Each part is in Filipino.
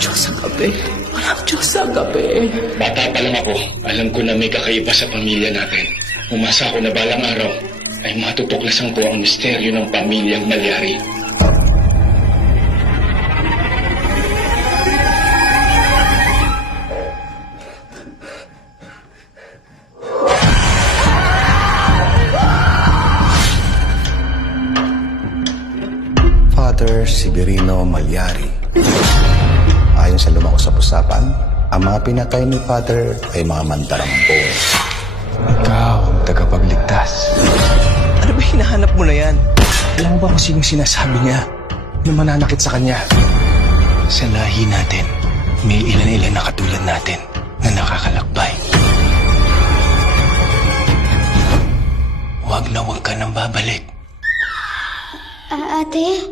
Diyos sa gabi. Walang Diyos sa gabi. Bata pa lang ako, alam ko na may kakaiba sa pamilya natin. Umasa ako na balang araw ay matutuklasan ko ang misteryo ng pamilyang Malyari. Father Severino Malyari. Ayon sa lumang usap-usapan, ang mga pinatay ni Father ay mga mandarambo. Ikaw ang tagapagligtas. Ano ba hinahanap mo na yan? Alam mo ba kung sinong sinasabi niya na mananakit sa kanya? Sa lahi natin, may ilan-ilan na katulad natin na nakakalakbay. Huwag na huwag ka nang babalik. Ate?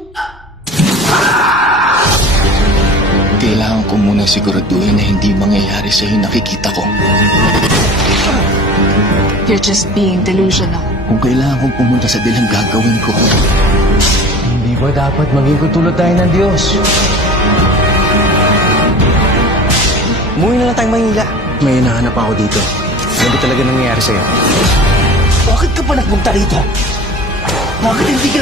Kailangan ko muna siguraduhin na hindi mangyayari sa'yo nakikita ko. You're just being delusional. Kung kailangan kong pumunta sa dilang gagawin ko. Hindi ba dapat maging katulad tayo ng Diyos? Umuwi na lang tayong Maynila. May hinahanap ako dito. Ano ba talaga nangyayari sa'yo? Bakit ka pa nagpunta rito? Bakit hindi ka